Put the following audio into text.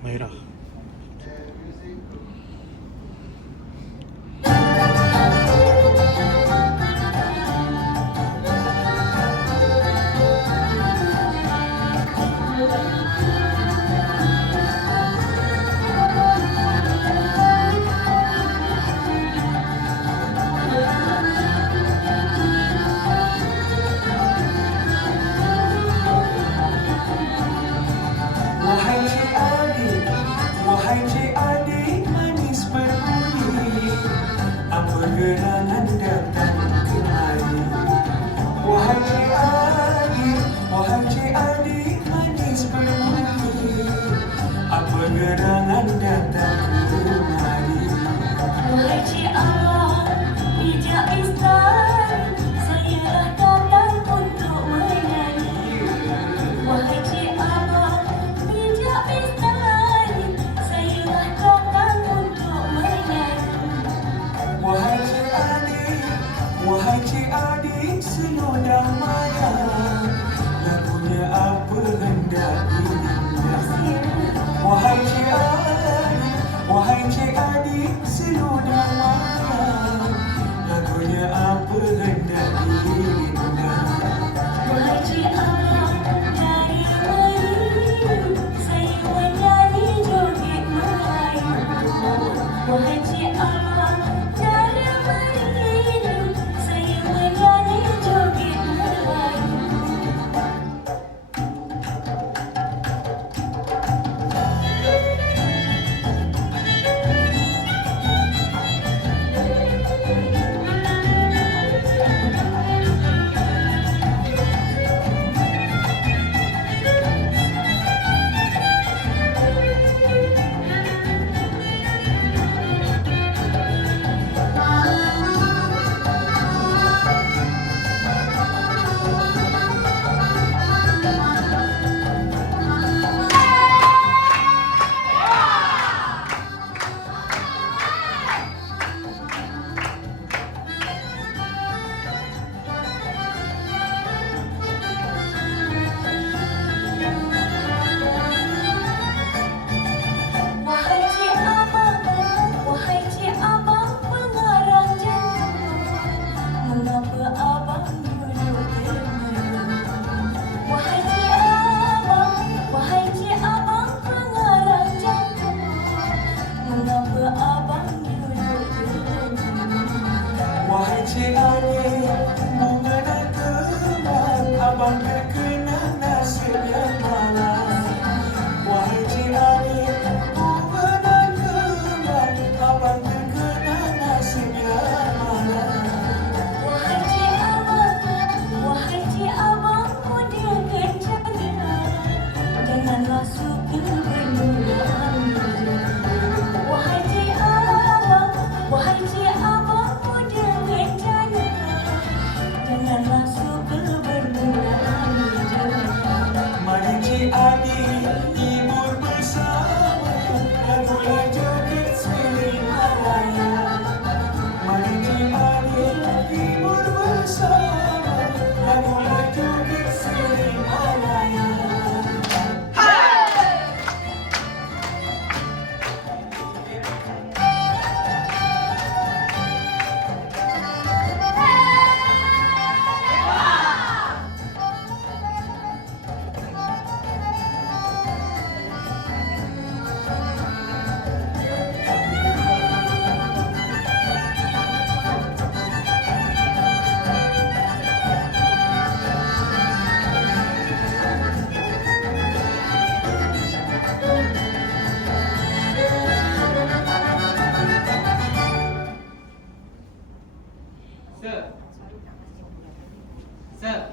Merah. Wahai cik adik manis berbudi, apa gerangan datang kemari? Wahai cik adik manis berbudi, apa gerangan datang kemari? Wahai cik Allah, bijak istan, saya datang untuk menyanyi. Wahai cik Allah, bijak istan, saya datang untuk menyanyi. Wahai cik adik selodang maya, lagunya apa hendak dinyanyi? Wahai cik adik selodang maya, lagunya apa hendak dinyanyi? Wahai cik Allah, dari Melayu, saya menyanyi joget Melayu. Wahai cik Allah, dari Melayu, saya menyanyi joget Melayu. Wahai cik abang pengarang jantung, mengapa abang duduk termenung? Wahai cik abang pengarang jantung, mengapa abang duduk termenung? Wahai cik adik, bunga dan kembang, abang terkena nasib yang malang. Wahai cik adik, bunga dan kembang, abang terkena nasib yang malang. Wahai cik abang muda kencana, janganlah suka berduaan. Wahai cik abang muda kencana, janganlah suka berduaan. Mari cik adik hibur bersama, lagulah joget seling Malaya. Mari cik adik hibur bersama, lagulah joget seling Malaya. Sir.